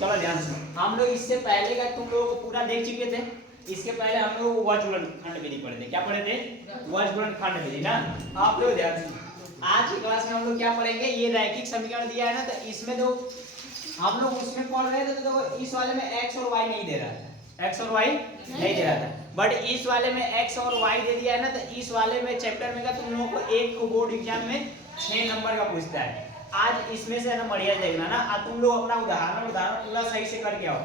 चलो ध्यान से सुनो, हम लोग इससे पहले का तुम लोगों को पूरा देख चुके थे। इसके पहले हम लोग वर्ग गुणनखंड विधि पढ़े थे। क्या पढ़े थे? वर्ग गुणनखंड विधि ना। आप लोग ध्यान से सुनो, आज की क्लास में हम लोग क्या पढ़ेंगे, ये रैखिक समीकरण दिया है ना, तो इसमें दो हम लोग उसमें पढ़ रहे थे, तो देखो इस वाले में x और y नहीं दे रहा था, x और y नहीं दे रहा था, बट इस वाले में x और y दे दिया है ना। तो इस वाले में चैप्टर में का तुम लोगों को एक बोर्ड एग्जाम में 6 नंबर का पूछता है। आज इसमें से ना बढ़िया देखना ना, तुम लोग अपना उदाहरण पूरा सही से करके आओ।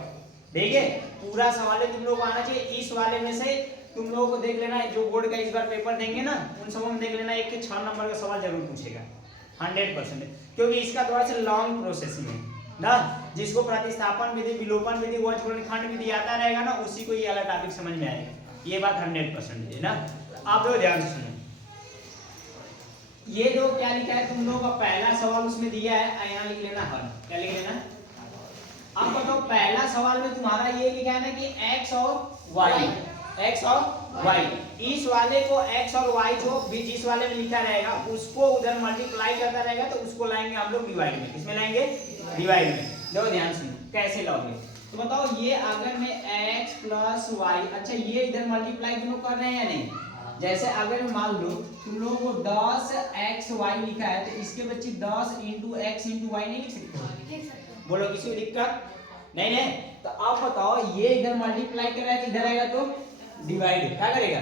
देखिए पूरा सवाल तुम लोग को आना चाहिए। इस वाले में से तुम लोगों को देख लेना, जो बोर्ड का इस बार पेपर देंगे ना, उन सबों में देख लेना 1 के 6 नंबर का सवाल जरूर पूछेगा 100%, क्योंकि इसका थोड़ा सा लॉन्ग प्रोसेस में ना, जिसको प्रतिस्थापन विधि, विलोपन विधि, वर्ग गुणनखंड विधि आता रहेगा ना, उसी को ये वाला टॉपिक समझ में आएगा। ये बात 100% है ना। आप लोग ध्यान से सुनो, ये जो क्या लिखा है तुम लोगों का पहला सवाल उसमें दिया है, यहाँ लिख लेना हल। क्या लिख लेना? अब बताओ पहला सवाल में तुम्हारा ये लिखा है ना कि x और y, इस वाले को x और y जो भी जिस वाले में लिखा रहेगा उसको उधर मल्टीप्लाई करता रहेगा, तो उसको लाएंगे हम लोग डिवाइड में। किसमें लाएंगे? डिवाइड में। देखो ध्यान सुनो कैसे लाओगे, तो बताओ ये अगर में x प्लस y, अच्छा ये इधर मल्टीप्लाई तुम लोग कर रहे हैं या नहीं? जैसे अगर मान लो तुम लोगों को 10xy लिखा है, तो इसके बच्चे 10 इंटू एक्स इंटू वाई नहीं लिख सकते? बोलो किसी को दिक्कत नहीं है? तो आप बताओ ये इधर मल्टीप्लाई कर रहा है, इधर आएगा तो डिवाइड। क्या करेगा?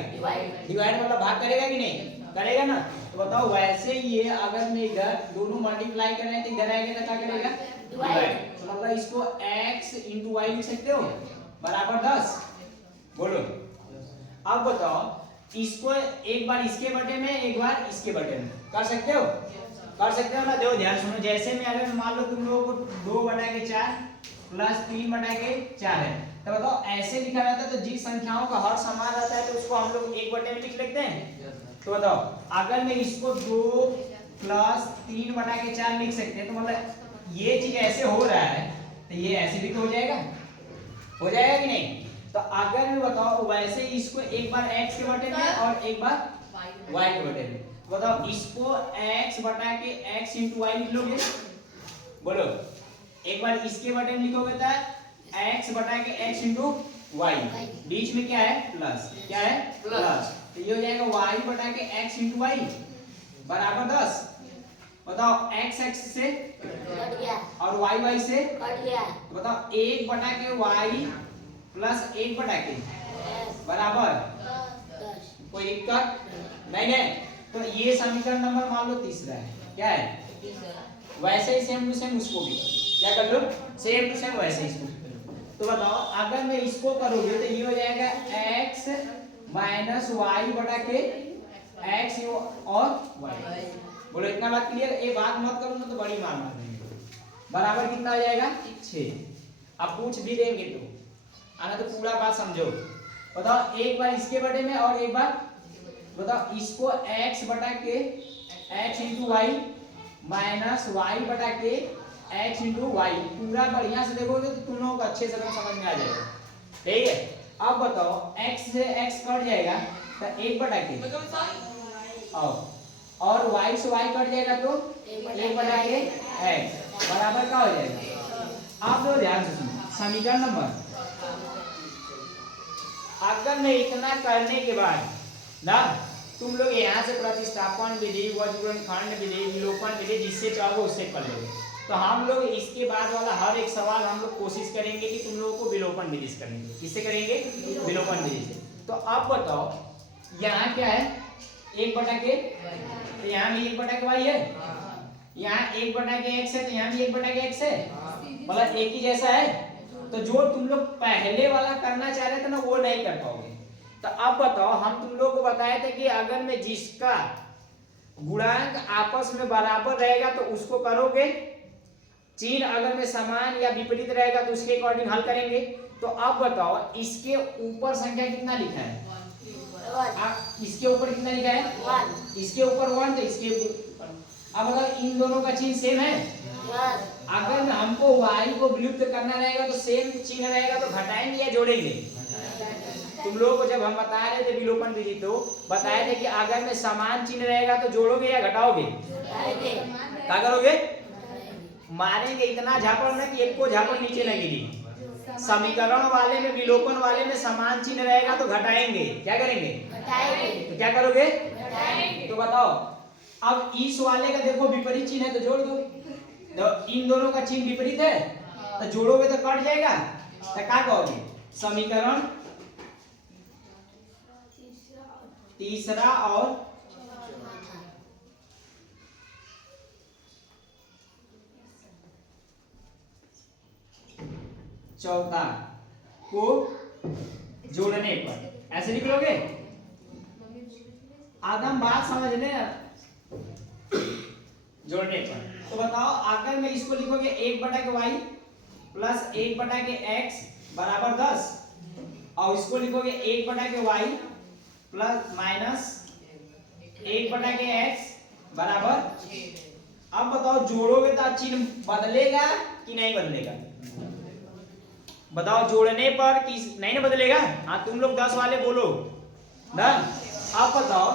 डिवाइड मतलब भाग करेगा कि नहीं करेगा ना। तो बताओ वैसे ही ये अगर मैं इधर दोनों मल्टीप्लाई कर रहे हैं, तो इधर आएगा तो क्या करेगा? डिवाइड। तो मतलब इसको x इंटू वाई लिख सकते हो बराबर 10। बोलो अब बताओ इसको एक बार इसके बटे में एक बार इसके बटे में कर सकते हो? कर सकते हो ना। देखो ध्यान सुनो, जैसे में अगर मान लो तुम लोगों को 2/4 प्लस 3/4 है, तो बताओ ऐसे लिखा रहता है, तो जिस संख्याओं का हर समान रहता है तो उसको हम लोग 1/में लिख लेते हैं। तो बताओ अगर मैं इसको 2 प्लस 3/4 लिख सकते हैं, तो मतलब ये चीज ऐसे हो रहा है, तो ये ऐसे भी तो हो जाएगा कि नहीं? तो अगर मैं बताओ वैसे इसको एक बार x के बटे में और एक बार y के बटे में, बताओ इसको x बटा के x इंटू वाई लिख लोगे? बोलो एक बार इसके बटे में लिखोगे तो x बटा के x इंटू वाई, बीच में क्या है? प्लस। क्या है? प्लस। तो ये हो जाएगा y बटा के x इंटू वाई बराबर 10। बताओ x x से कट गया और y y से कट गया, तो बताओ 1 बटा के y प्लस 1 बटा के बराबर 10। कोई दिक्कत नहीं है? तो ये समीकरण नंबर मान लो तीसरा है। क्या है? वैसे ही सेम टू सेम उसको भी क्या कर लो, सेम टू सेम वैसे इसको। तो बताओ अगर मैं इसको करोगे तो ये हो जाएगा x माइनस वाई बटा के x और y। बोलो इतना बात क्लियर? ये बात मत करो ना तो बड़ी मार मार देंगे। बराबर कितना हो जाएगा? 6। अब पूछ भी देंगे तो आना, तो पूरा बात समझो। बताओ एक बार इसके बटे में और एक बार बताओ इसको x बटा के x into y minus y बटा के x इंटू वाई, पूरा बढ़िया से देखोगे तो तुम लोगों को अच्छे से समझ में आ जाएगा। ठीक है? अब बताओ x से x कट जाएगा तो 1 बटा के और y से y कट जाएगा तो 1 बटा के x बराबर क्या हो जाएगा? आप लोग ध्यान से सुनो, समीकरण नंबर अगर मैं इतना करने के बाद ना तुम लोग यहाँ से प्रतिस्थापन विधि, वर्ग गुणनखंड विधि, विलोपन विधि जिससे चाहो उससे कर लोगे, तो हम लोग इसके बाद वाला हर एक सवाल हम लोग कोशिश करेंगे कि तुम लोगों को विलोपन विधि से करेंगे। किससे करेंगे? विलोपन विधि से। तो अब बताओ यहाँ क्या है? 1 बटा के, तो यहाँ भी 1 बटा के वाई है, यहाँ 1 बटा के x है, तो यहाँ भी 1 बटा के x है, मतलब एक ही जैसा है। तो जो तुम लोग पहले वाला करना चाह रहे थे ना वो नहीं कर पाओगे। तो अब बताओ हम तुम लोग को बताए थे कि अगर में जिसका गुणांक आपस में बराबर रहेगा तो उसको करोगे, चिन्ह अगर में समान या विपरीत रहेगा तो उसके अकॉर्डिंग हल करेंगे। तो अब बताओ इसके ऊपर संख्या कितना लिखा है? इसके ऊपर कितना लिखा है? 1। इसके ऊपर 1, तो इसके ऊपर। अब बताओ इन दोनों का चिन्ह सेम है? अगर हमको y को विलुप्त करना रहेगा तो सेम चिन्ह रहेगा, तो घटाएंगे या जोड़ेंगे? तुम लोगों को जब हम बता रहे थे विलोपन विधि तो बताए थे कि अगर में समान चिन्ह रहेगा तो जोड़ोगे या घटाओगे? क्या करोगे? मारेंगे इतना झापड़ ना कि एक को झापड़ नीचे न गिरी। समीकरण वाले में विलोपन वाले में समान चिन्ह रहेगा तो घटाएंगे। क्या करेंगे? घटाएंगे। तो क्या करोगे? घटाएंगे। तो बताओ अब इस वाले का देखो विपरीत चिन्ह है तो जोड़ दो। तो इन दोनों का चिन्ह विपरीत है तो जोड़ोगे तो कट जाएगा। तो क्या कहोगे? समीकरण तीसरा और चौथा को जोड़ने पर ऐसे निकलोगे। आदम बात समझ ले। जोड़ने पर तो बताओ अगर मैं इसको लिखोगे 1/y प्लस 1/x बराबर 10 और इसको लिखोगे 1/y प्लस माइनस 1/x बराबर। अब बताओ जोड़ोगे तो चिन्ह बदलेगा कि नहीं बदलेगा? बताओ जोड़ने पर किस नहीं ना बदलेगा। हाँ तुम लोग 10 वाले बोलो ना। अब बताओ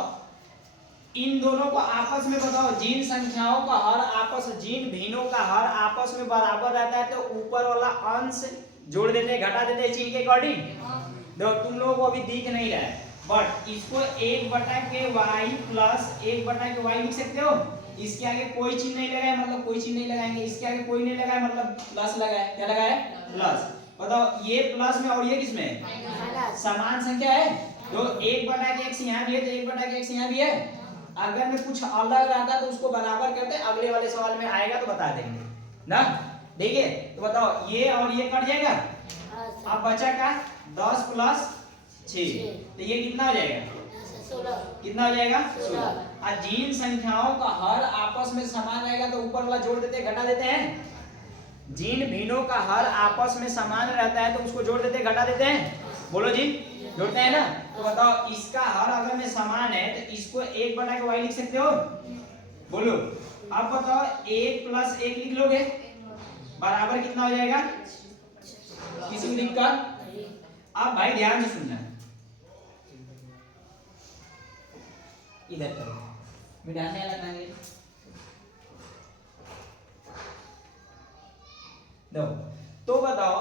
इन दोनों को आपस में बताओ जिन संख्याओं का हर आपस जिन भिन्नों का हर आपस में बराबर रहता है तो ऊपर वाला अंश जोड़ देते हैं घटा देते हैं चिन्ह के अकॉर्डिंग। देखो तुम लोगों को अभी दिख नहीं रहा है बट इसको 1/y प्लस 1/y लिख सकते हो। इसके आगे कोई चिन्ह नहीं लगाए मतलब कोई चिन्ह नहीं लगाएंगे। इसके आगे कोई नहीं लगाए मतलब प्लस लगाए। क्या लगाए? प्लस। बताओ ये प्लस में और ये किसमें? समान संख्या है। तो 1/x यहाँ भी है तो 1/x यहाँ भी है। अगर में कुछ अलग रहता तो उसको बराबर करते अगले वाले सवाल में आएगा तो बता देंगे ना। ठीक है तो बताओ ये और ये कट जाएगा। अब बचा का 10 प्लस 6 तो ये कितना हो जाएगा? 16। कितना हो जाएगा? 16। और जिन संख्याओं का हर आपस में समान रहेगा तो ऊपर वाला जोड़ देते घटा देते हैं। जिन भिन्नों का हर आपस में समान रहता है तो उसको जोड़ देते घटा देते हैं। बोलो जी जोड़ते हैं ना। तो बताओ इसका हर अगर में समान है तो इसको 1/y लिख सकते हो। बोलो अब बताओ 1 प्लस 1 लिख लोगे बराबर कितना हो जाएगा? किसी को दिक्कत? अब भाई ध्यान से सुनना। इधर करो मिटाने वाला कहां गया? दो। तो बताओ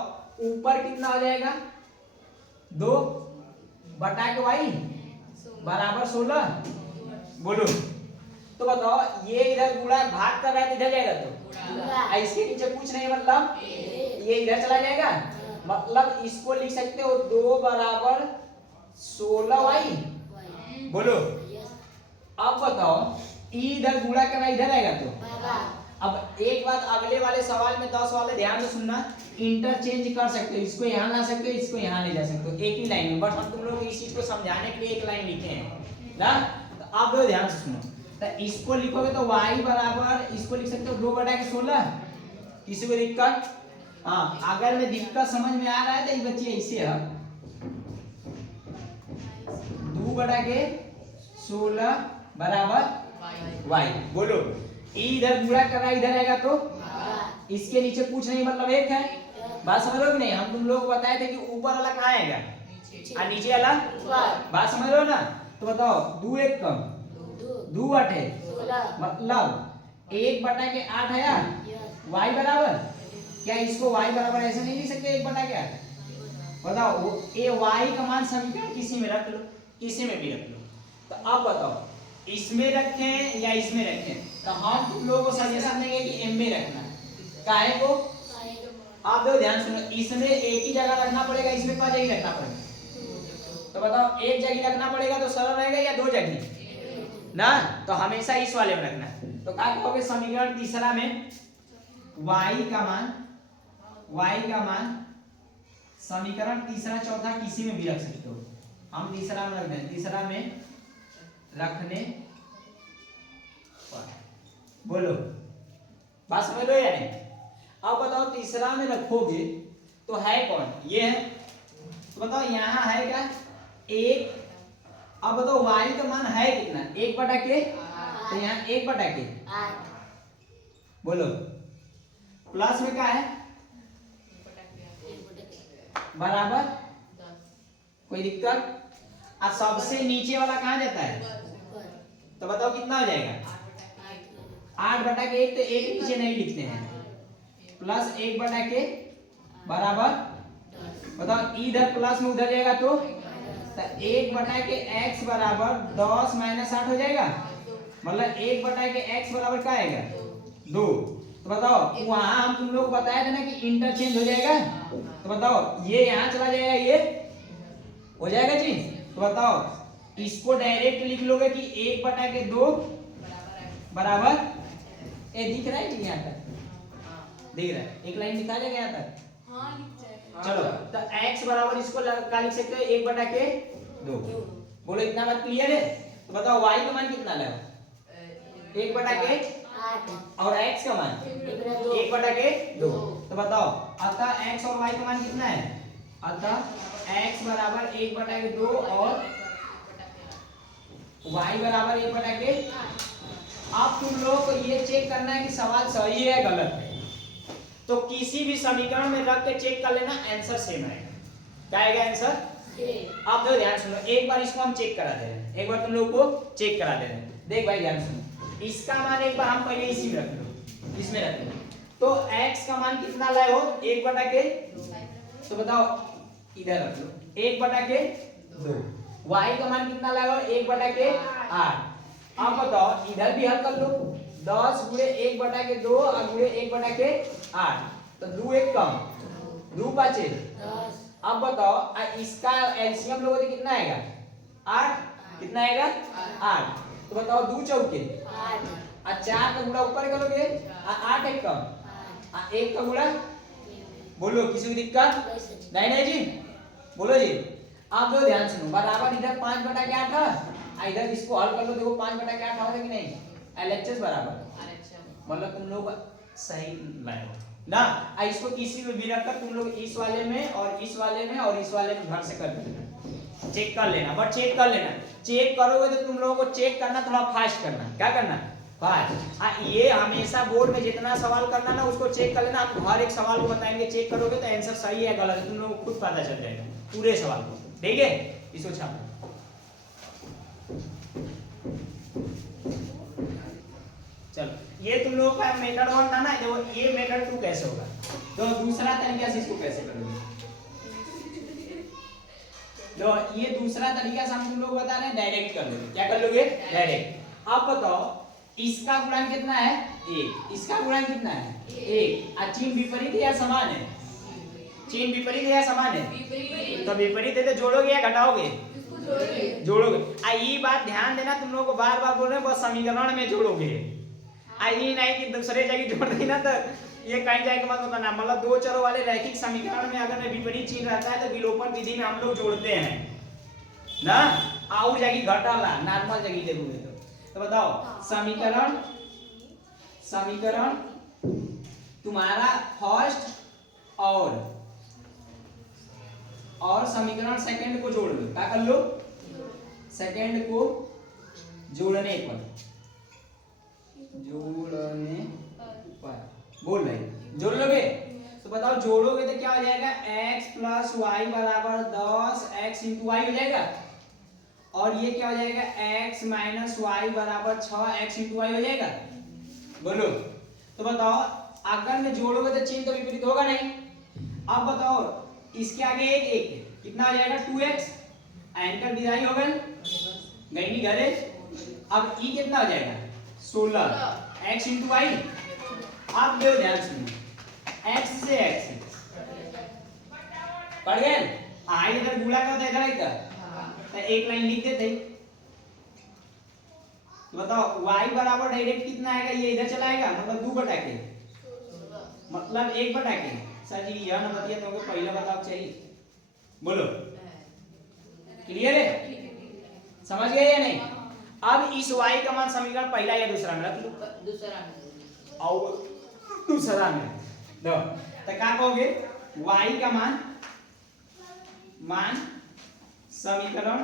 ऊपर कितना हो जाएगा? 2/y बराबर 16। बोलो तो बताओ ये इधर गुणा भाग कर रहा है तो इधर जाएगा तो इसके नीचे कुछ नहीं मतलब ये इधर चला जाएगा। मतलब इसको लिख सकते हो 2 बराबर 16y। बोलो अब बताओ इधर गुणा करना इधर आएगा तो अब एक बात अगले वाले सवाल में 10 वाले ध्यान से सुनना। इंटरचेंज कर सकते हो। इसको यहाँ ला सकते हो इसको यहाँ ले जा सकते हो एक ही लाइन में। बट हम तुम लोग इस चीज को समझाने के लिए एक लाइन लिखे हैं ना। तो आप लोग ध्यान से सुनो। तो इसको लिखोगे तो y बराबर इसको लिख सकते हो 2/16। किसी को दिक्कत? हाँ अगर में दिक्कत समझ में आ रहा है तो ये बच्चे ऐसे है 2/16 बराबर y। बोलो इधर गुणा कर रहा है इधर आएगा तो इसके नीचे कुछ नहीं मतलब एक है। बात समझ लो कि नहीं? हम तुम लोग को बताए थे कि ऊपर वाला कहाँ आएगा और नीचे वाला। बात समझ लो ना। तो बताओ 2 1 कम 2 8 है मतलब 1/8 है यार। y बराबर क्या इसको y बराबर ऐसे नहीं लिख सकते 1/8? बताओ ये y का मान समीकरण किसी में रख लो किसी में भी रख लो। तो अब बताओ इसमें रखें या इसमें रखें? तो हम तुम लोगों को सजेशन देंगे कि m में रखना। काहे को? आप लोग ध्यान सुनो। इसमें एक ही जगह रखना पड़ेगा इसमें क्या जगह रखना पड़ेगा? तो बताओ एक जगह रखना पड़ेगा तो सरल रहेगा या 2 जगह ना। तो हमेशा इस वाले में रखना। तो क्या कहोगे समीकरण तीसरा में y का मान समीकरण तीसरा चौथा किसी में भी रख सकते हो। हम तीसरा में रख दें। तीसरा में रखने पर बोलो बात समझ लो या नहीं? अब बताओ तीसरा में रखोगे तो है कौन? ये है। तो बताओ यहाँ है क्या? 1। अब बताओ y का मान है कितना? 1/k। तो यहाँ 1/k बोलो प्लस में क्या है? बराबर कोई दिक्कत? अब सबसे नीचे वाला कहाँ जाता है? तो बताओ कितना हो जाएगा? 8/1। तो एक नीचे नहीं लिखते हैं प्लस 1/k बराबर, बताओ इधर प्लस में उधर जाएगा तो 1/k x बराबर 10 माइनस 8 हो जाएगा, मतलब 1/k x बराबर क्या आएगा 2। तो बताओ वहां हम तुम लोग बताया था ना कि इंटरचेंज हो जाएगा, तो बताओ ये यहाँ चला जाएगा, ये हो जाएगा जी। तो बताओ इसको डायरेक्ट लिख लोगे कि 1/2 बराबर, ये दिख रहा है कि यहाँ तक दिख रहा है, एक लाइन दिखा जाएगा यहाँ तक, चलो तो x बराबर इसको क्या लिख सकते हो 1/2। बोलो इतना बात क्लियर है। तो बताओ y का मान कितना लाओ 1/8 और x का मान 1/2। तो बताओ अतः x और y का मान कितना है, अतः x बराबर 1/2 और y बराबर 1/8। अब तुम लोग को ये चेक करना है कि सवाल सही है गलत है, तो किसी भी समीकरण में रख के चेक कर लेना, आंसर सेम आएगा। क्या आएगा आंसर? आप लोग ध्यान सुनो, एक बार इसको हम चेक करा दे रहे हैं, एक बार तुम लोग को चेक करा दे रहे हैं। देख भाई ध्यान सुनो, इसका मान एक बार हम पहले इसी में रख लो, इसमें रख लो। तो x का मान कितना लाए हो 1/k, तो बताओ इधर रख लो 1/2। y का मान कितना लाए हो 1/k 8। अब बताओ इधर भी हल कर लो, 10 गुणे 1/2 और गुणे 1/k 8, तो 2 एक कम 2 बचे 10। अब बताओ इसका एलसीएम लोगे तो कितना आएगा 8, कितना आएगा 8। तो बताओ 2 चौके 8 और 4 का गुणा ऊपर करोगे 8 एक कम 1 का गुणा, बोलो किसी को दिक्कत नहीं? नहीं जी, बोलो जी। आप लोग ध्यान सुनो, बराबर इधर 5/8 है, इधर इसको हल कर लो, देखो 5/8 होगा कि नहीं, एलएचएस बराबर, मतलब तुम लोग सही लाए हो ना। इसको किसी में भी रखकर तुम लोग इस वाले में और इस वाले में और इस वाले में घर से कर लेना, चेक कर लेना, बट चेक कर लेना। चेक करोगे तो तुम लोगों को चेक करना थोड़ा फास्ट करना, क्या करना फास्ट। ये हमेशा बोर्ड में जितना सवाल करना ना उसको चेक कर लेना, आप हर एक सवाल को बताएंगे, चेक करोगे तो आंसर सही है गलत है तुम लोगों को खुद पता चल जाएगा पूरे सवाल को, ठीक है। इसको छापो, चलो ये तुम लोगों का मेथड 1 था ना, देखो ये मेथड 2 कैसे होगा, तो दूसरा तरीका से इसको कैसे करोगे। लो ये दूसरा तरीका से हम तुम लोग बता रहे हैं, डायरेक्ट कर लोगे। क्या कर लोगे? डायरेक्ट। अब बताओ इसका गुणांक कितना है 1, इसका गुणांक कितना है 1, और चिन्ह विपरीत है या समान है? चिन्ह विपरीत है या समान है? तो विपरीत है तो जोड़ोगे या घटाओगे? जोड़ोगे। ये बात ध्यान देना, तुम लोगों को बार बार बोल रहे हैं, बस समीकरण में जोड़ोगे, ये नहीं कि दूसरे जगह जोड़ देना तो ये कहीं जाएगा मत बताना। मतलब दो चरों वाले रैखिक समीकरण में अगर विपरीत चिन्ह रहता है तो विलोपन विधि में हम लोग जोड़ते हैं ना, और जगह घटाला नॉर्मल जगह देखोगे तो बताओ समीकरण तुम्हारा फर्स्ट और समीकरण सेकंड को जोड़ लो। क्या कर लो? सेकंड को जोड़ने पर बोल रहे जोड़ लोगे तो बताओ जोड़ोगे तो क्या हो जाएगा x प्लस वाई बराबर 10 x इंटू वाई हो जाएगा, और ये क्या हो जाएगा x माइनस वाई बराबर 6 x इंटू वाई हो जाएगा। बोलो तो बताओ अगर में जोड़ोगे तो चिन्ह तो विपरीत होगा नहीं। अब बताओ इसके आगे एक कितना हो जाएगा 2x, एंकर विदाई हो गई गई घरे। अब ई कितना हो जाएगा 16 x इंटू वाई। आप दो ध्यान सुनो, x से x पढ़ गए, आई इधर गुणा का होता है इधर तो एक लाइन लिख देते। तो बताओ y बराबर डायरेक्ट कितना आएगा, ये इधर चला आएगा मतलब 2 बटा के मतलब 1 बटा के। सर जी यह ना बताइए तो पहले बताओ चाहिए, बोलो क्लियर है, समझ गए या नहीं। अब इस y का मान समीकरण पहला या दूसरा में रख लो, दूसरा में दो तो क्या कहोगे y का मान समीकरण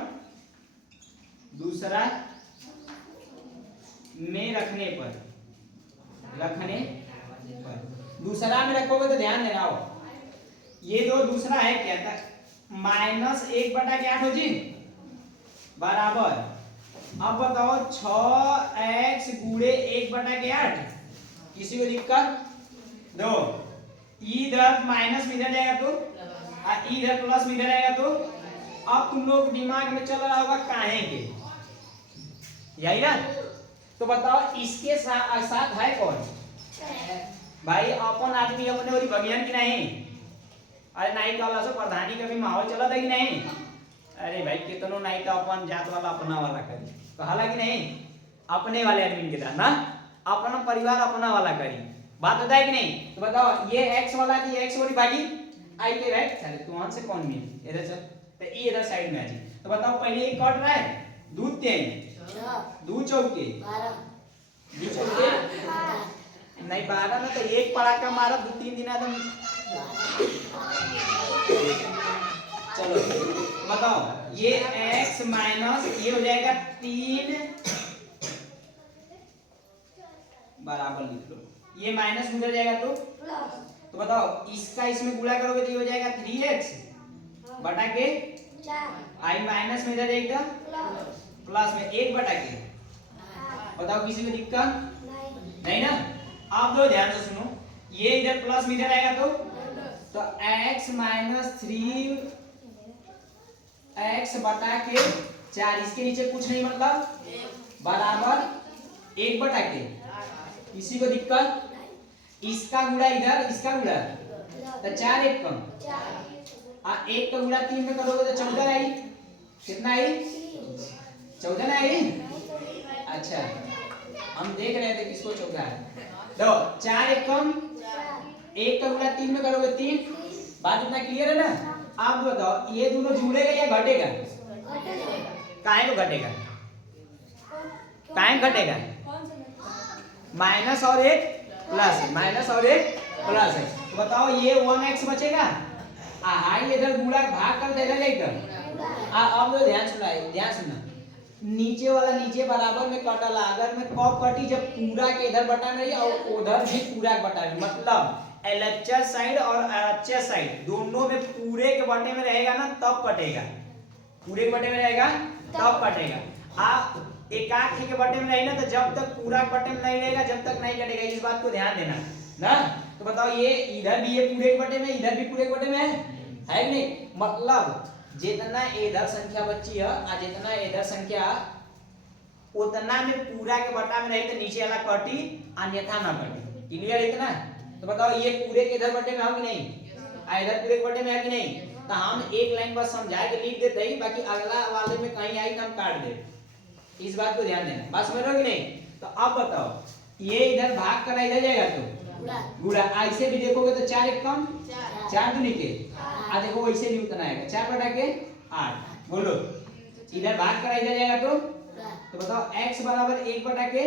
दूसरा में रखने पर दूसरा में रखोगे तो ध्यान देना हो ये दो दूसरा है क्या था माइनस 1 बटा के 8 हो जी बराबर। अब बताओ 6x गुणे 1 बटा के 8, किसी को दिक्कत दो इधर माइनस में इधर जाएगा तो इधर प्लस में इधर आएगा तो अब तुम लोग दिमाग में चल रहा होगा काहे के, यही ना। तो बताओ इसके साथ है कौन भाई? अपन आदमी अपने वाली भगियन की नहीं। अरे नाई का वाला प्रधानी का भी माहौल चला था कि नहीं? अरे भाई कितनो नहीं तो अपन जात वाला अपना वाला करी, कहाला कि नहीं? अपने वाले आदमी के साथ ना अपना परिवार अपना वाला करी, बात होता है कि नहीं? तो बताओ ये x वाला थी, x वाली भागी आई के राइट, चले तो वहां से कौन मिली इधर चल, तो ये इधर साइड में आ जी। तो बताओ पहले ये कट रहा है, दूध 3 2 चौके 2 चौके नहीं 12 ना, तो एक पड़ाका मारा 2-3 दिन आदम। चलो बताओ ये x माइनस ये हो जाएगा 3 बराबर लिख लो, ये माइनस में उधर जाएगा तो बताओ इसका इसमें गुणा करोगे तो ये हो जाएगा 3x बटा के i माइनस में इधर जाएगा प्लस में 1 बटा के। बताओ किसी को दिक्कत नहीं ना? आप दो ध्यान से सुनो, ये इधर प्लस में इधर आएगा तो x माइनस 3 x बटा के 4, इसके नीचे कुछ नहीं मतलब बराबर 1 बटा के। किसी को दिक्कत? इसका गुणा इधर इसका गुणा तो 4 1 कम 1 का गुणा 3 में करोगे तो 14 आई, कितना आई? 14 ना आई? अच्छा हम देख रहे थे किसको 14 है। तो 4 1 कम 1 का गुणा 3 में करोगे 3, बात इतना क्लियर है ना? आप बताओ ये दोनों जुड़ेगा या घटेगा? काहे को घटेगा? काहे घटेगा? माइनस और 1 प्लस है, माइनस और 1 प्लस है। तो बताओ ये 1x बचेगा, हाई इधर गुणा भाग कर देगा लेकर। अब तो ध्यान सुना, नीचे वाला नीचे बराबर में कटला, अगर मैं कब कटी जब पूरा के इधर बटा नहीं और उधर भी पूरा बटा नहीं, मतलब LHS साइड और RHS साइड दोनों में पूरे के बटे में रहेगा ना तब कटेगा, पूरे के बटे में रहेगा तब कटेगा। आप एकाक के बटे में नहीं ना, तो जब तक पूरा बटे में नहीं रहेगा जब तक नहीं कटेगा, इस बात को ध्यान देना ना। तो बताओ ये इधर भी ये पूरे के बटे में, इधर भी पूरे के बटे में है कि नहीं? मतलब जितना इधर संख्या बची है और जितना इधर संख्या उतना में पूरा के बटा में रही तो नीचे वाला कटी अन्यथा ना कटी। क्लियर है इतना? तो बताओ ये पूरे के इधर बटे में है कि नहीं, इधर पूरे के बटे में है कि नहीं? तो हम एक लाइन बस समझा के लिख देते ही, बाकी अगला वाले में कहीं आई तो हम काट दे, इस बात को ध्यान देना। बात समझ रहे हो कि नहीं? तो अब बताओ ये इधर भाग कर इधर जाएगा तो गुणा, ऐसे भी देखोगे तो 4 1 कम 4 दूनी के देखो वैसे भी उतना आएगा 4 बटा के 8। बोलो इधर भाग कर इधर जाएगा तो बताओ x बराबर 1 बटा के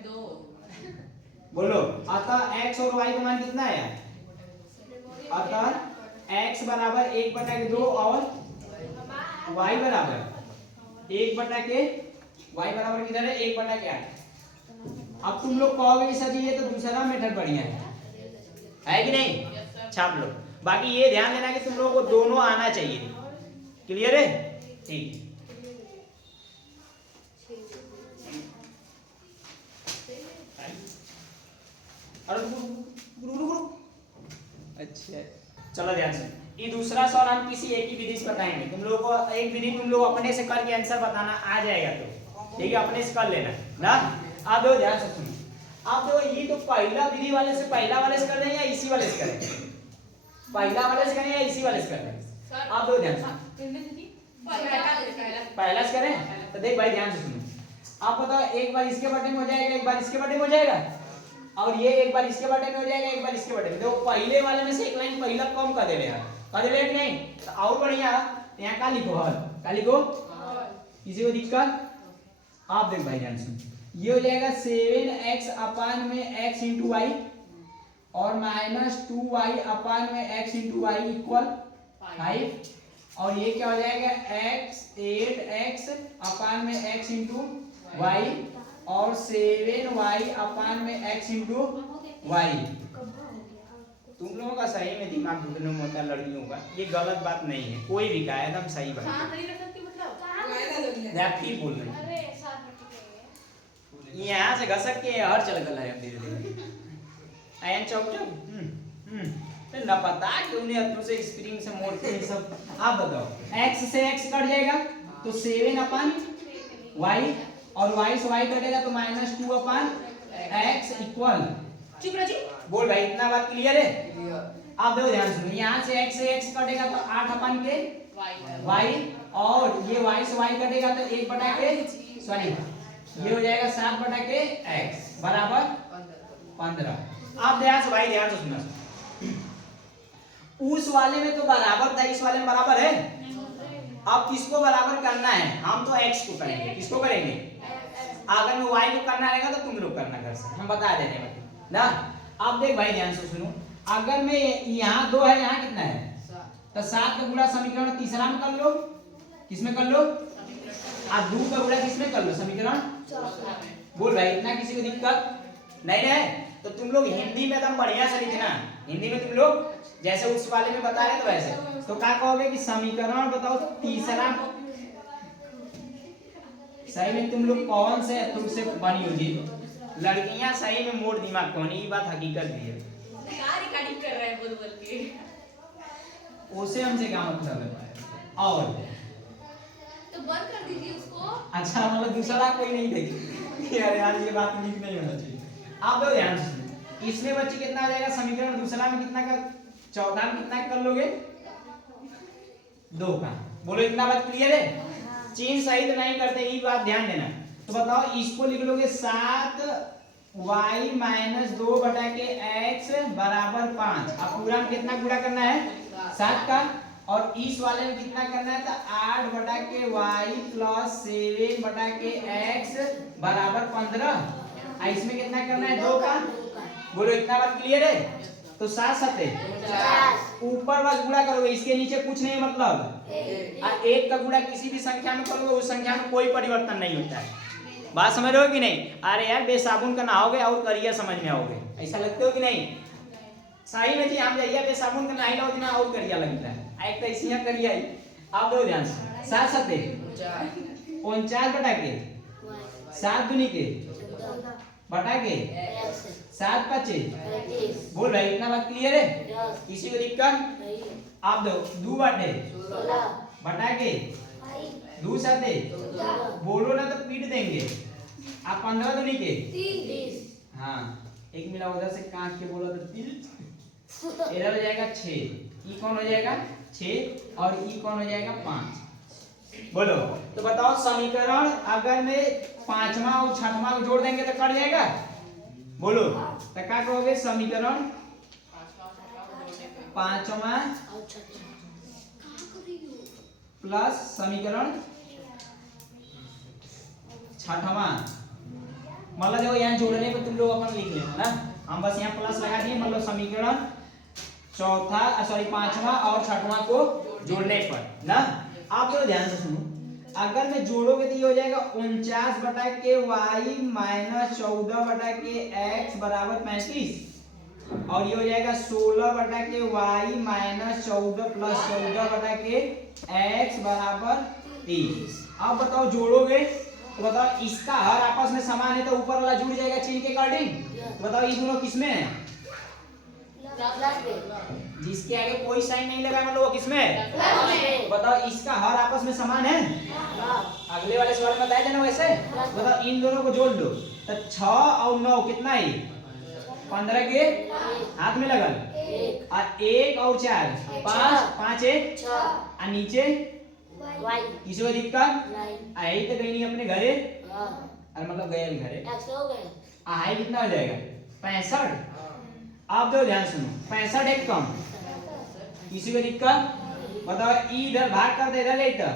2। बोलो अतः x और y का मान कितना आया? अतः x बराबर 1 बटा के 2 और y बराबर 1 बटा के y बराबर किधर है? 1 बटा के 8। अब तुम लोग कहोगे सर ये तो दूसरा मेथड बढ़िया है कि नहीं? छाप लो। बाकी ये ध्यान देना कि तुम लोगों को दोनों आना चाहिए। क्लियर है? ठीक। अच्छा चलो ध्यान से, ये दूसरा सवाल हम किसी एक ही विधि से बताएंगे। तुम लोगों को एक विधि तुम लोग अपने से करके आंसर बताना आ जाएगा, तो ठीक है अपने से कर लेना ना। आप दो ध्यान से सुनो, आप दो ये तो पहला विधि वाले से पहला वाले से कर रहे हैं या इसी वाले से करें? पहला वाले से करें या इसी वाले से करें? आप दो ध्यान से, पहला से करें। तो देख भाई ध्यान से सुनो, आप बताओ एक बार इसके बटे में हो जाएगा, एक बार इसके बटे में हो जाएगा, और ये एक बार इसके बटे में हो जाएगा, एक बार इसके बटे में। देखो पहले वाले में से एक लाइन पहला कम कर देवे यार, कर देवे कि नहीं? तो और बढ़िया यहाँ का लिखो, हल का लिखो, किसी को दिक्कत? आप देख भाई ध्यान से, ये हो जाएगा 7x अपान में x इंटू वाई और माइनस 2y अपान में x इंटू वाई इक्वल 5, और ये क्या हो जाएगा x 8x अपान में x इंटू वाई और 7y अपान में x इंटू वाई। तुम लोगों का सही में दिमाग घुटने में होता है लड़कियों का, ये गलत बात नहीं है, कोई भी कहा एकदम सही बात है। ठीक बोल रही यहाँ से घसक के हर चल गला है धीरे धीरे आयन चौक चौक ना पता कि उन्हें हाथों से स्प्रिंग से मोड़ते हैं सब। आप बताओ x से x कट जाएगा तो 7/y और y से y कटेगा तो -2/x इक्वल। चुप रहो जी। बोल भाई इतना बात क्लियर है? आप देखो ध्यान सुनो, यहाँ से x कटेगा तो 8/y और ये y से y कटेगा तो 1/k सॉरी ये हो जाएगा 7/x बराबर 15। आप ध्यान से भाई ध्यान से सुनना, उस वाले में तो बराबर था, इस वाले में बराबर है। अब किसको बराबर करना है? हम तो x को करेंगे। किसको करेंगे? अगर मैं y को करना रहेगा तो तुम लोग करना घर से, हम बता देते हैं ना। अब देख भाई ध्यान से सुनो, अगर मैं यहाँ 2 है, यहाँ कितना है? तो 7 का गुणा समीकरण तीसरा में कर लो। किसमें कर लो? आप 2 का गुणा किसमें कर लो? समीकरण। बोल भाई इतना किसी को दिक्कत नहीं है? तो तुम लोग हिंदी में एकदम बढ़िया से लिखना। हिंदी में तुम लोग जैसे उस वाले में बता रहे तो वैसे। तो क्या कहोगे कि समीकरण बताओ तीसरा सही में तुम लोग कौन से तुमसे बनी होगी? लड़कियां सही में मोड़ दिमाग कौन, ये बात हकीकत भी है। क्या रिकॉर्डिंग कर रहा है बोल बोल के? उसे हमसे क्या मतलब है? और तो बंद कर दीजिए उसको। अच्छा मतलब दूसरा कोई नहीं देगी यार, यार ये बात लिख नहीं होना चाहिए। आप लोग ध्यान से, इसमें बच्चे कितना आ जाएगा समीकरण दूसरा में कितना का, चौथा में कितना कर लोगे? 2 का। बोलो इतना बात क्लियर है? चीन सही तो नहीं करते, ये बात ध्यान देना। तो बताओ इसको लिख लोगे 7y - 2/x बराबर 5। अब पूरा में कितना गुणा करना है? 7 का। और इस वाले में कितना करना है? तो 8/y + 7/x बराबर 15। इसमें कितना करना है? 2 का। बोलो इतना बात क्लियर है? तो 7 7 ऊपर बस गुणा करोगे, इसके नीचे कुछ नहीं मतलब। 1 का गुणा किसी भी संख्या में करोगे उस संख्या में कोई परिवर्तन नहीं होता है। बात समझ रहे हो कि नहीं? अरे यार बेसाबुन का नहाओगे और करिया समझ में आओगे, ऐसा लगते हो कि नहीं? सही में जी हम जाइए बेसाबुन का नहाई लो ना और करिया लगता है, एक तो इसी यहाँ करिया ही। आप दो ध्यान से 7 7 49 बटा के 7 दूनी के बटा के 7 5। बोल भाई इतना बात क्लियर है? किसी को दिक्कत? आप दो 2 बाटे बटा के 2 7। बोलो ना तो पीट देंगे। आप 15 दूनी के 30। हाँ एक मिला उधर से काट के बोला तो 30 इधर हो जाएगा 6। ई कौन हो जाएगा? 6 और ई कौन हो जाएगा? 5। बोलो तो बताओ समीकरण अगर मैं 5वां और 6वां को जोड़ देंगे तो कट जाएगा? बोलो तो क्या कहोगे? समीकरण 5वां प्लस समीकरण 6वां। मतलब देखो यहाँ जोड़ने पे तुम लोग अपन लिख लेना ना, हम बस यहाँ प्लस लगा दिए। मतलब समीकरण 5वां और 6वां को जोड़ने पर ना। आप लोग ध्यान से सुनो, अगर मैं जोड़ोगे तो ये हो जाएगा 49/y - 14/x बराबर 35। और ये हो जाएगा 16/y - 14 + 14/x बराबर 30। अब बताओ जोड़ोगे तो बताओ इसका हर आपस में समान है तो ऊपर वाला जुड़ जाएगा चिन्ह के अकॉर्डिंग। तो बताओ ये दोनों किसमें है? जिसके आगे कोई साइन नहीं लगा मतलब वो किसमें है? बताओ इसका हर आपस में समान है? अगले वाले सवाल में बताया था ना वैसे। बताओ इन दोनों को जोड़ दो तो 6 और 9 कितना है? 15 के हाथ में लगल और 1 और 4 5 5 1 और नीचे किसी को दिक्कत आई तो कहीं नहीं अपने घरे। अरे मतलब गए घरे आई कितना हो जाएगा? 65। आप दो ध्यान सुनो 65 एक कम किसी को दिक्कत? बताओ इधर भाग कर दे इधर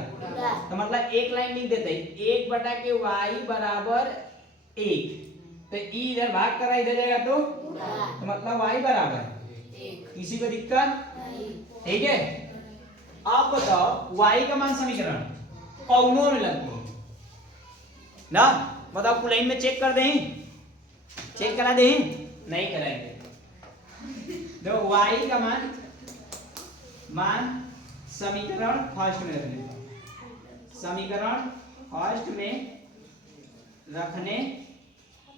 तो मतलब एक लाइन लिख देते 1/y बराबर 1। तो इधर भाग कर इधर जाएगा तो मतलब y बराबर 1। किसी को दिक्कत? ठीक है। आप बताओ y का मान समीकरण कौनों में लगते ना? बताओ कुलाइन में चेक कर दें? चेक करा दें? नहीं कराएंगे। देखो y का मान समीकरण फर्स्ट में रखने, समीकरण फर्स्ट में रखने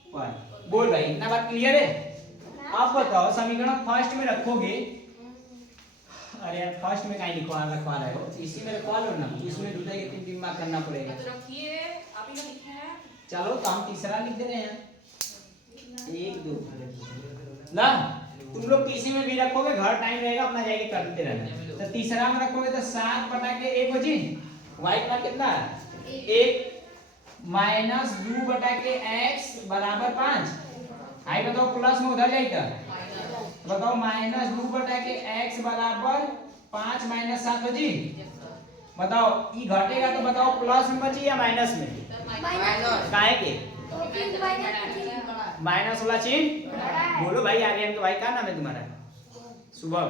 पर। बोल भाई इतना बात क्लियर है? आप बताओ समीकरण फर्स्ट में रखोगे अरे यार फर्स्ट में कहीं लिखवा रहे हो, इसी में लिखवा लो ना, इसमें दूसरा के 3 मार्क करना पड़ेगा। तो रखिए, आप ही का लिखे हैं। चलो तो हम तीसरा लिख दे रहे हैं, 1 2 ना। तुम लोग किसी में भी रखोगे, घर टाइम रहेगा अपना जाके करते रहना। तो तीसरा में रखोगे तो 7 बटा के 1 बची, y का कितना है 1 माइनस 2 बटा के x बराबर 5। आई बताओ प्लस में उधर जाएगा, बताओ माइनस 2 बटा के x बराबर 5 माइनस 7 बची। बताओ ये घटेगा तो बताओ प्लस में बची या माइनस में, काहे के माइनस वाला चिन्ह। बोलो भाई आर्यन के भाई, क्या नाम है तुम्हारा? शुभम।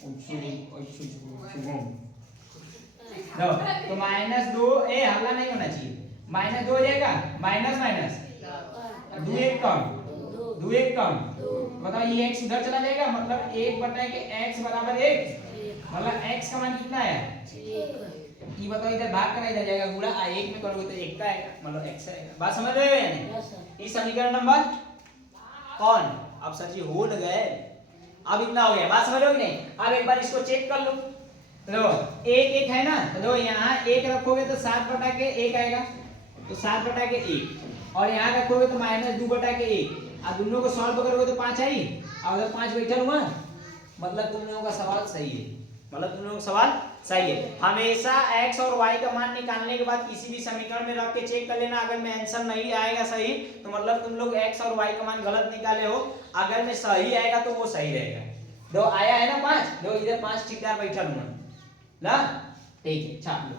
शुभम तो माइनस 2, ए हल्ला नहीं होना चाहिए, माइनस 2 हो जाएगा, माइनस माइनस 2 1 कम, 2 1 कम। बताओ ये x उधर चला जाएगा, मतलब 1 बटा के x बराबर 1, मतलब x का मान कितना है ये बताओ, इधर भाग करा इधर जाएगा गुणा, 1 में करोगे तो 1 का आएगा, मतलब x आएगा। बात समझ रहे हो या नहीं? इस समीकरण नंबर कौन, अब सर जी हो न गए, अब इतना हो गया, बात समझ रहे हो कि नहीं? अब एक बार इसको चेक कर लो, देखो 1 1 है ना, तो देखो यहाँ 1 रखोगे तो 7 बटा के 1 आएगा, तो 7 बटा के 1, और यहाँ रखोगे तो माइनस 2 बटा के 1, और दोनों को सॉल्व करोगे तो 5 आई, और उधर 5 बैठा हुआ, मतलब तुम लोगों का सवाल सही है, मतलब तुम लोगों का सवाल सही है। हमेशा x और y का मान निकालने के बाद किसी भी समीकरण में रख के चेक कर लेना, अगर में आंसर नहीं आएगा सही तो मतलब तुम लोग x और y का मान गलत निकाले हो, अगर में सही आएगा तो वो सही रहेगा। दो आया है ना 5, दो इधर 5 ठेकेदार बैठा हुआ ना, ठीक है छाप लो।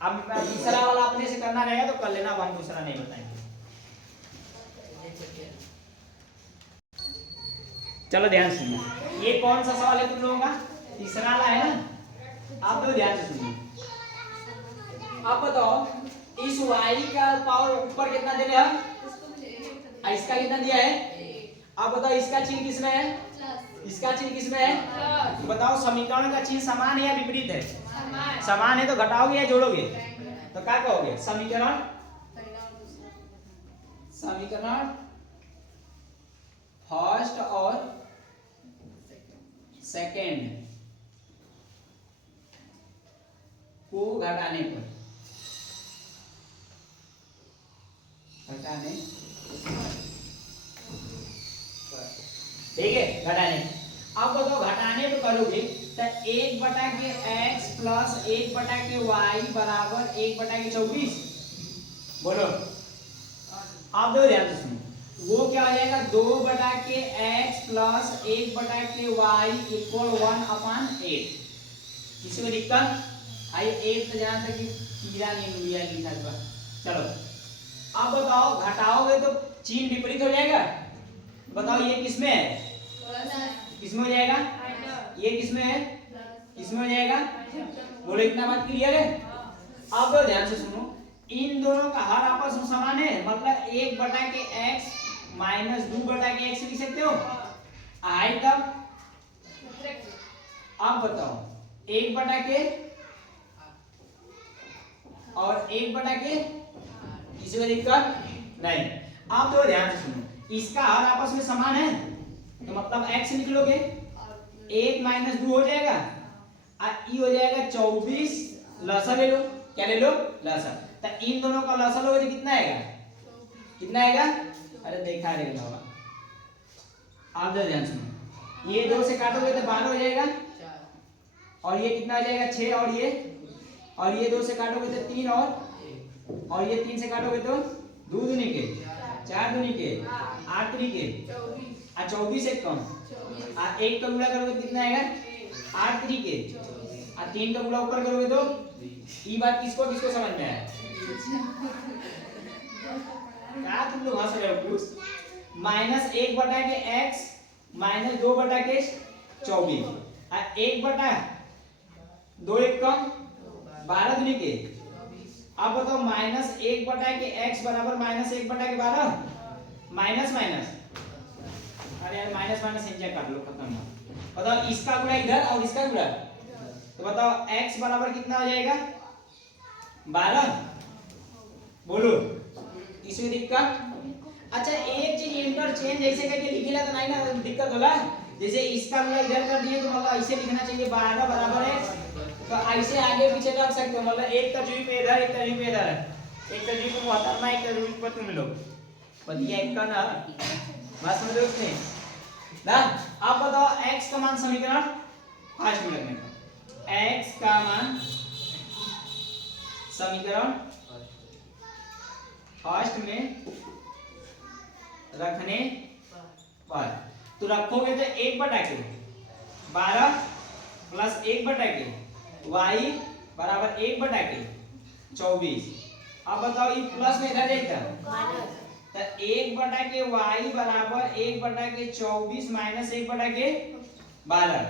अब तीसरा वाला अपने से करना रहेगा तो कर लेना, अब हम दूसरा नहीं बताएंगे। चलो ध्यान सुनो, ये कौन सा सवाल है तुम लोगों का, तीसरा वाला है ना। आप लोग ध्यान से सुनिए, आप बताओ इस y का पावर ऊपर कितना दे रहे हैं, इसका कितना दिया है, आप बताओ इसका चिन्ह किसमें है, इसका चिन्ह किसमें है, तो बताओ समीकरण का चिन्ह समान है या विपरीत है, समान है तो घटाओगे या जोड़ोगे, तो क्या कहोगे, समीकरण फर्स्ट और सेकंड को घटाने पर, ठीक है घटाने। अब बताओ घटाने पे करोगे तो 1 बटा के x प्लस 1 बटा के y बराबर 1 बटा के 24। बोलो आप दो ध्यान से सुनो, वो क्या हो जाएगा 2 बटा के x प्लस 1 बटा के y इक्वल 1/8। किसी को दिक्कत आई, 1 तो जहां तक कीड़ा नहीं लिया लिखा हुआ। चलो अब बताओ घटाओगे तो चिन्ह विपरीत हो जाएगा, बताओ ये किसमें है, किसमें हो जाएगा, ये किसमें है, किसमें हो जाएगा, बोलो इतना बात क्लियर है। अब ध्यान से सुनो, इन दोनों का हर आपस में समान है, मतलब 1 बटा के x माइनस 2 बटा के x लिख सकते हो, आई तब। अब बताओ 1 बटा के और 1 बटा के, किसी को दिक्कत नहीं। अब तो ध्यान से सुनो, इसका हर आपस में समान है तो मतलब x निकलोगे, 1 माइनस 2 हो जाएगा, ई हो जाएगा 24, लसा ले लो, क्या ले लो, लसा। तो इन दोनों का लसा लोगे तो कितना आएगा, कितना आएगा, अरे देखा रहेगा होगा। आप जरा ध्यान सुनो, ये 2 से काटोगे तो 12 हो जाएगा, और ये कितना हो जाएगा 6, और ये 2 से काटोगे तो 3, और ये 3 से काटोगे तो 2 दूनी के 4 दूनी के 8 दूनी के 24 एक कम, 1 का गुणा करोगे तो कितना आएगा 8 3 के, 3 का गुणा ऊपर करोगे तो, ये बात किसको किसको समझ में आया, क्या तुम लोग हंस रहे हो कुछ। माइनस 1 बटा के x माइनस 2 बटा के 24, 1 बटा 2 एक कम 12 दूनी के। अब बताओ माइनस 1 बटा के x बराबर माइनस 1 बटा के 12, माइनस माइनस, अरे यार माइनस माइनस इंजर कर लो, खत्म हो। बताओ इसका गुणा इधर और इसका गुणा, तो बताओ x बराबर कितना हो जाएगा 12, बोलो इसमें दिक्कत। अच्छा एक चीज इंटरचेंज जैसे करके लिखेला तो नहीं ना दिक्कत होला, जैसे इसका गुणा इधर कर दिए तो मतलब ऐसे लिखना चाहिए 12 बराबर x, तो ऐसे आगे पीछे रख सकते हो, मतलब एक तरजुई पे इधर एक तरजुई पे इधर है, एक तरजुई को मोहतरमा एक तरजुई पर तुम लोग बतिया एक का ना बात समझ रहे हो नहीं ना। आप बताओ x का मान समीकरण फर्स्ट में रखने का, x का मान समीकरण फर्स्ट में रखने पर तो रखोगे तो 1/k 12 प्लस 1/k y बराबर 1/k 24। अब बताओ ये प्लस में इधर एक तो 1/k y बराबर 1/k 24 माइनस 1/k 12।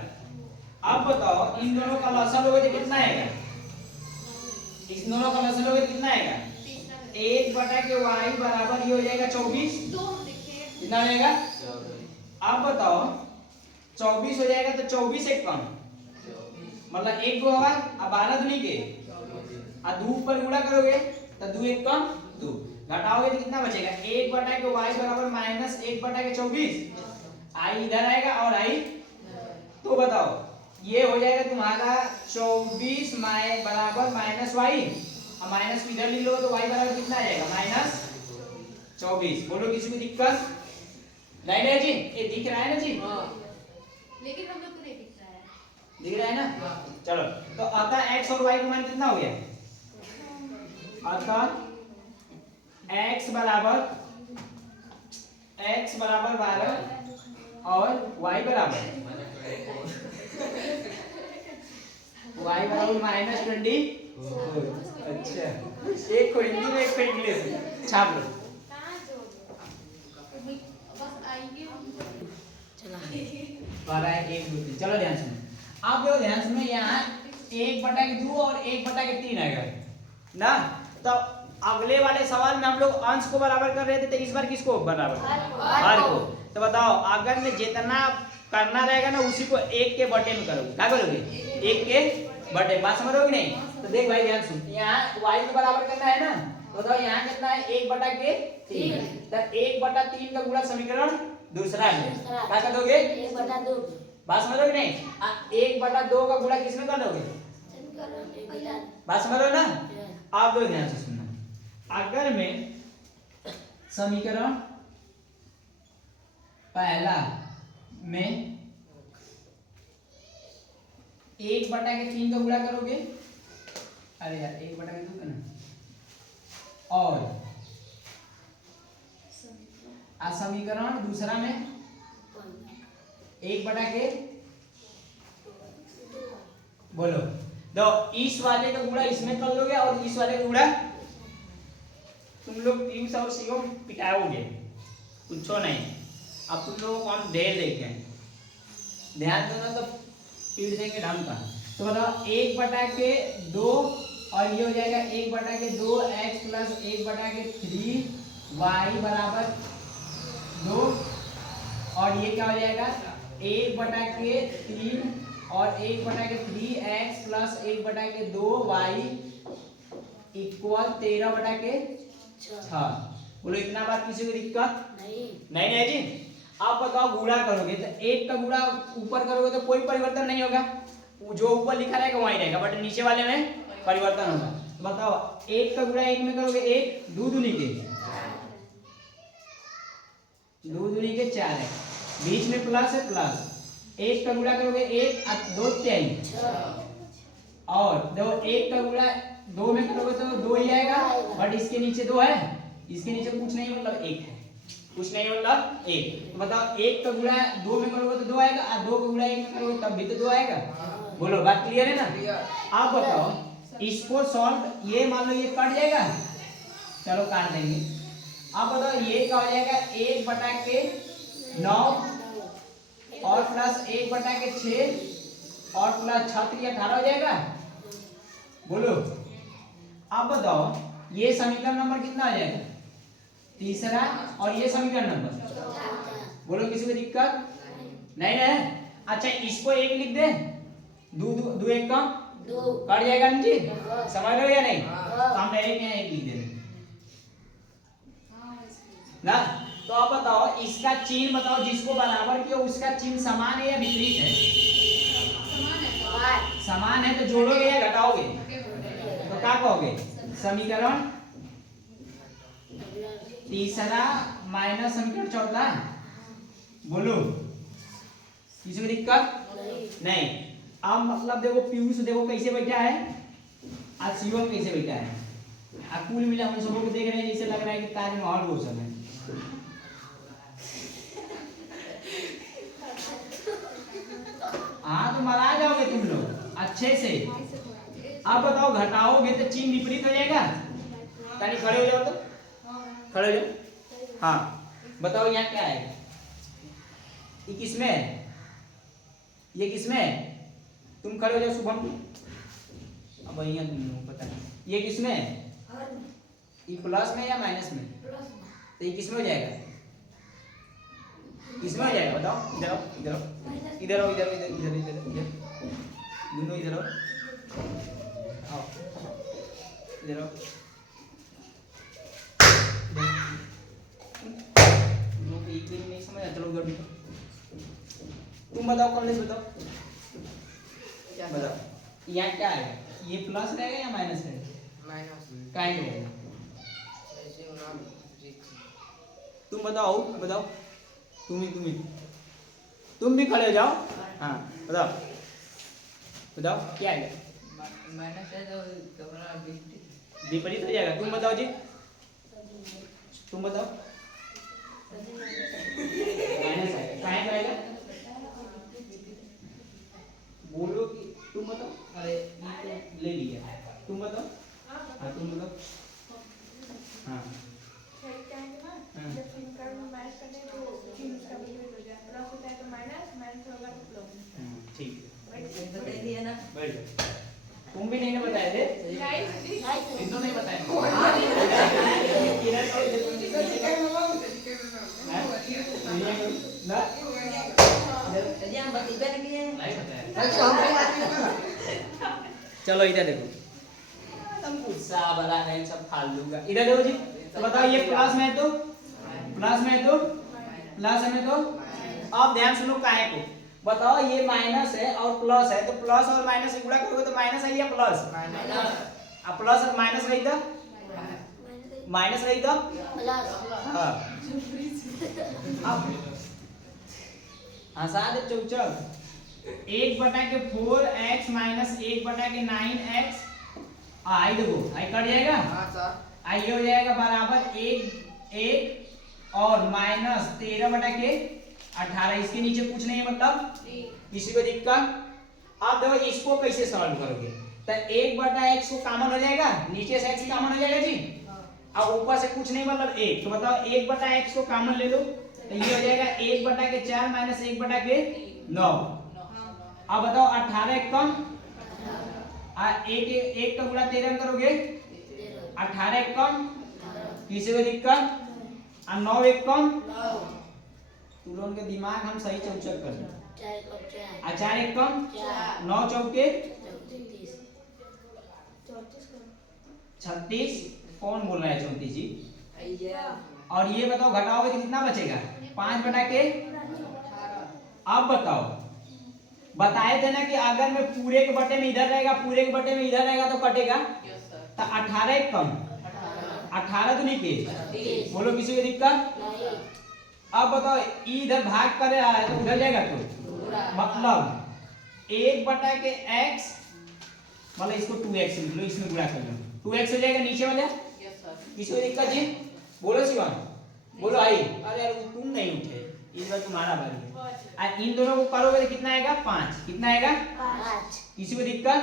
अब बताओ इन दोनों का लसागु लोगे तो कितना आएगा, इन दोनों का लसागु लोगे तो कितना आएगा 1/k y बराबर ये हो जाएगा 24, कितना हो जाएगा। अब बताओ 24 हो जाएगा तो 24 एक कम मतलब एक को होगा, अब 12 दूनी के और 2 पर गुणा करोगे तो 2 एक कम 2, घटाओगे तो कितना बचेगा 1/k y बराबर माइनस 1/k 24, आई इधर आएगा और आई, तो बताओ ये हो जाएगा तुम्हारा 24 बराबर माइनस y, अब माइनस इधर ले लो तो y बराबर कितना आ जाएगा माइनस 24। बोलो किसी को दिक्कत नहीं है जी, ये दिख रहा है ना जी, लेकिन हम लोग को नहीं दिख रहा है, दिख रहा है ना। चलो तो अतः x और y का मान कितना हो गया, अतः x बराबर 12 और y बराबर -20। अच्छा एक को हिंदी में एक को इंग्लिश में छाप लो। वाला है 1 2 3। चलो ध्यान सुनो, आप लोग ध्यान सुनो, यहाँ 1/2 और 1/3 आएगा ना। तो अगले वाले सवाल में हम लोग अंश को बराबर कर रहे थे, तो इस बार किसको बराबर हर को। तो बताओ अगर में जितना करना रहेगा ना उसी को 1 के बटे में करोगे, क्या करोगे 1 के बटे, बात समझ रहे हो कि नहीं। तो देख भाई ध्यान सुन, यहाँ y को बराबर करना है ना, तो बताओ यहाँ कितना है 1/3, तो 1/3 का गुणा समीकरण दूसरा में क्या कर दोगे 1/2, बात समझ रहे हो कि नहीं। 1/2 का गुणा किसमें कर दोगे, बात समझ रहे हो ना। आप लोग ध्यान से सुनना, अगर मैं समीकरण पहला में 1/3 का गुणा करोगे, अरे यार 1/2 करना, और समीकरण दूसरा में 1/के बोलो, तो इस वाले का गुणा इसमें कर लोगे और इस वाले का गुणा तुम लोग यूं और सीओ पिटाओगे, कुछ नहीं। अब तुम लोगों को हम ढेर देखे हैं, ध्यान दो ना तो पीट देंगे ढंग का। तो बताओ 1/2 और ये हो जाएगा 1/2 x प्लस 1/3 y बराबर 2, और ये क्या हो जाएगा 1/3 और 1/3 x प्लस 1/2 y इक्वल 13/6। बोलो इतना बात किसी को दिक्कत नहीं है जी। आप बताओ गुणा करोगे तो 1 का गुणा ऊपर करोगे तो कोई परिवर्तन नहीं होगा, जो ऊपर लिखा रहेगा वही रहेगा, बट नीचे वाले में परिवर्तन होगा। तो बताओ 1 का गुणा 1 में करोगे 1 2 दूनी के 4 है, बीच में प्लस है प्लस, 1 का गुणा करोगे 1 2 3, और देखो 1 का गुणा 2 में करोगे तो 2 ही आएगा, बट इसके नीचे 2 है, इसके नीचे कुछ नहीं मतलब 1 है, कुछ नहीं मतलब 1। तो बताओ 1 का गुणा 2 में करोगे तो 2 आएगा, और 2 का गुणा 1 में करोगे तब भी तो 2 आएगा। बोलो बात क्लियर है ना। आप बताओ इसको सॉल्व, ये मान लो ये कट जाएगा, चलो काट देंगे। आप बताओ ये क्या हो जाएगा 1/9 और प्लस 1/6 और प्लस 6 18 हो जाएगा। बोलो आप बताओ ये समीकरण नंबर कितना आ जाएगा, तीसरा, और ये समीकरण नंबर, बोलो किसी को दिक्कत नहीं है। अच्छा इसको 1 लिख दे, 2 1 का कट जाएगा ना जी, समझ लो या नहीं। तो हम डायरेक्ट यहाँ 1 लिख देंगे ना। तो अब बताओ इसका चिन्ह बताओ, जिसको बराबर किया उसका चिन्ह समान है या विपरीत है? समान है तो जोड़ोगे या घटाओगे? तो क्या कहोगे? समीकरण तीसरा माइनस समीकरण चौथा। बोलो, किसी को दिक्कत नहीं? अब मतलब देखो पीयूष देखो कैसे बैठा है, आज शिवम कैसे बैठा है। अब कुल मिला हम सबको देख रहे हैं, जैसे लग रहा है कि ताज महल वो सब है। हाँ तो मरा जाओगे तुम लोग अच्छे से। अब बताओ घटाओगे तो चिन्ह विपरीत हो जाएगा। तानी खड़े हो जाओ, तो खड़े हो जाओ। हाँ बताओ यहाँ क्या है? ये किसमें है? ये किसमें है? तुम खड़े हो जाओ शुभम। अब यहाँ तुम पता नहीं ये किसमें है? ये प्लस में या माइनस में? तो ये किसमें हो जाएगा? किसमें हो जाएगा बताओ? इधर आओ, इधर आओ, इधर आओ, इधर इधर इधर इधर इधर दोनों इधर आओ, आओ इधर आओ। लोग एक दिन नहीं समझ आता, उधर तुम बताओ, कॉलेज बताओ, बताओ यहाँ क्या है? ये प्लस रहेगा या माइनस रहेगा? माइनस का ही रहेगा। तुम बताओ, बताओ तुम भी खड़े हो जाओ। हाँ बताओ, बताओ क्या है? माइनस है तो विपरीत हो जाएगा। तुम बताओ जी, तुम बताओ। माइनस है काहे का आएगा? बोलो कि तुम बताओ। अरे ये तो ले लिया, तुम बताओ। हाँ तुम बताओ। हाँ ठीक है, बैठ जाओ। तुम भी नहीं ना बताए थे? इनको नहीं बताया। चलो इधर देखो, तुम गुस्सा वाला नहीं, सब फालतू का। इधर देखो जी, तो बताओ ये प्लस में है तो प्लस में है तो प्लस में तो अब ध्यान सुनो काहे को। बताओ ये माइनस है और प्लस है, तो प्लस और माइनस से गुणा करोगे तो माइनस है या प्लस? अब प्लस और माइनस रही तो माइनस रही तो हाँ अब हंसा दे चौचक। 1/4x माइनस 1/9x आई देखो, आई कट जाएगा। आई हो जाएगा बराबर 1 और माइनस 13/18। इसके नीचे कुछ नहीं है, मतलब किसी को दिक्कत? अब देखो इसको कैसे सॉल्व करोगे? तो 1/x को कॉमन हो जाएगा, नीचे से x कॉमन हो जाएगा जी। अब ऊपर से कुछ नहीं मतलब 1, तो बताओ 1/x को कॉमन ले लो, तो ये हो जाएगा 1/4 माइनस 1/9। अब बताओ 18 कम, एक का गुणा 13 में करोगे, 18 कम, किसी को दिक्कत? 9 एक कम, तुरंत के दिमाग हम सही चौचक कर दें। 4 एक कम, 9 चौके 36। कौन बोल रहा है 34 जी? और ये बताओ घटाओगे तो कितना बचेगा? 5/के। अब बताओ, बताए थे ना कि अगर मैं पूरे के बटे में इधर रहेगा, पूरे के बटे में इधर रहेगा तो कटेगा। तो 18 एक कम, 18 तो नहीं, बोलो किसी को दिक्कत? अब बताओ इधर भाग कर रहा है तो उधर जाएगा, तो मतलब 1/x मतलब इसको 2x लिख लो, इसमें गुणा कर लो, 2x हो जाएगा नीचे वाले। किसी को दिक्कत जी? बोलो शिवान, बोलो आई। अरे यार तुम नहीं उठे, इस बार तुम्हारा बारी है। इन दोनों को करोगे तो कितना आएगा? 5। कितना आएगा? 5। किसी को दिक्कत?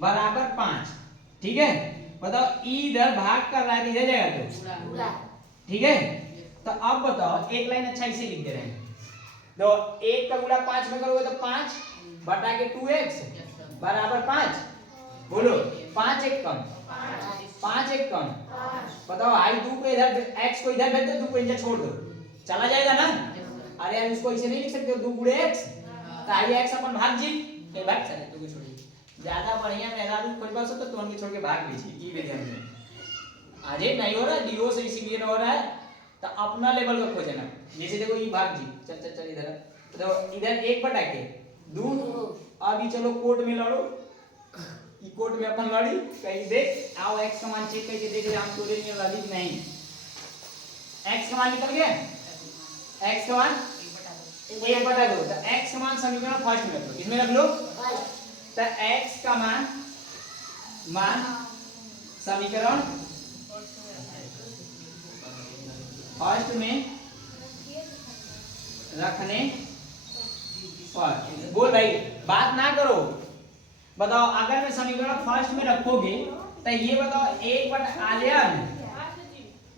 बराबर 5। ठीक है, बताओ इधर भाग कर रहा है, इधर जाएगा तो ठीक है। तो अब बताओ एक लाइन अच्छा इसे लिख दे रहे हैं, तो 1 का गुणा 5 में करोगे तो 5/2x बराबर 5। बोलो 5 एक कम, 5 एक कम। बताओ आई 2 को इधर, x को इधर भेज दो, 2 को इधर छोड़ दो, चला जाएगा ना? अरे यार इसको ऐसे नहीं लिख सकते हो, 2 गुणे x, तो आई x अपन भाग जी के भाग चले, तू के छोड़िए। ज्यादा बढ़िया मेरा रूप कोई बात हो तो तुम के छोड़ के भाग लीजिए, ये भी ध्यान में। आज नहीं हो रहा डीओ से, इसीलिए हो रहा है तो अपना लेवल का खोजना। जैसे देखो ये भाग जी, चल चल चल इधर, तो इधर 1 बटा के 2। अभी चलो कोर्ट में लड़ो, ई कोर्ट में अपन लड़ी कहीं देख आओ x का मान चेक करके देख ले हम तोड़े नहीं लड़ी नहीं। x का मान निकल गया, x का मान 1 बटा 2। तो x का मान समीकरण फर्स्ट में रख लो, इसमें रख लो। तो x का मान समीकरण फर्स्ट में रखने पर। बोल भाई बात ना करो, बताओ अगर मैं समीकरण फर्स्ट में रखोगे तो ये बताओ 1 बटा आ गया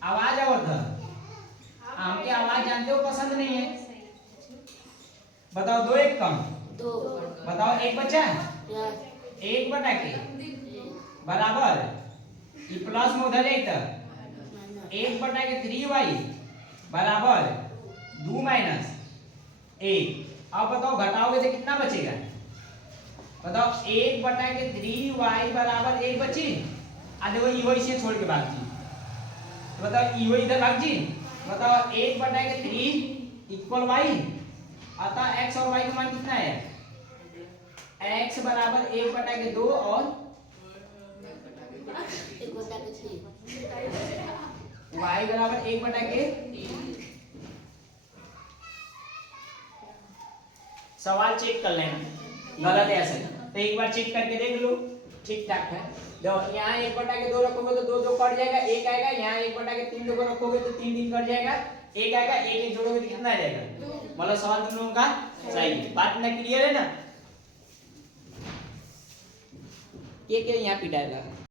आवाज और था हमके आवाज जानते हो पसंद नहीं है। बताओ 2 1 कम 2 बताओ 1 बचा 1 बटा के बराबर ये प्लस में उधर जाई त 1 बटा के 3y बराबर 2 माइनस 1। अब बताओ घटाओगे तो कितना बचेगा, बताओ 1 बटा के 3y बराबर 1 बची। आ देखो इहो इसे छोड़ के भाग जी, तो बताओ इहो इधर भाग जी। बताओ 1 बटा के 3 इक्वल y, अतः x और y का मान कितना है, x बराबर 1 बटा के 2 और 1 बटा के 3 y बराबर 1 बटा के। सवाल चेक कर लेना गलत है ऐसा, तो एक बार चेक करके देख लो ठीक ठाक है। देखो यहाँ 1 बटा के 2 रखोगे तो 2 2 कट जाएगा, 1 आएगा। यहाँ 1 बटा के 3 लोग रखोगे तो 3 3 कट जाएगा, 1 आएगा। 1 1 जोड़ोगे तो कितना आ जाएगा, मतलब सवाल तुम लोगों का सही है। बात ना क्लियर है ना, के यहाँ पिटाएगा।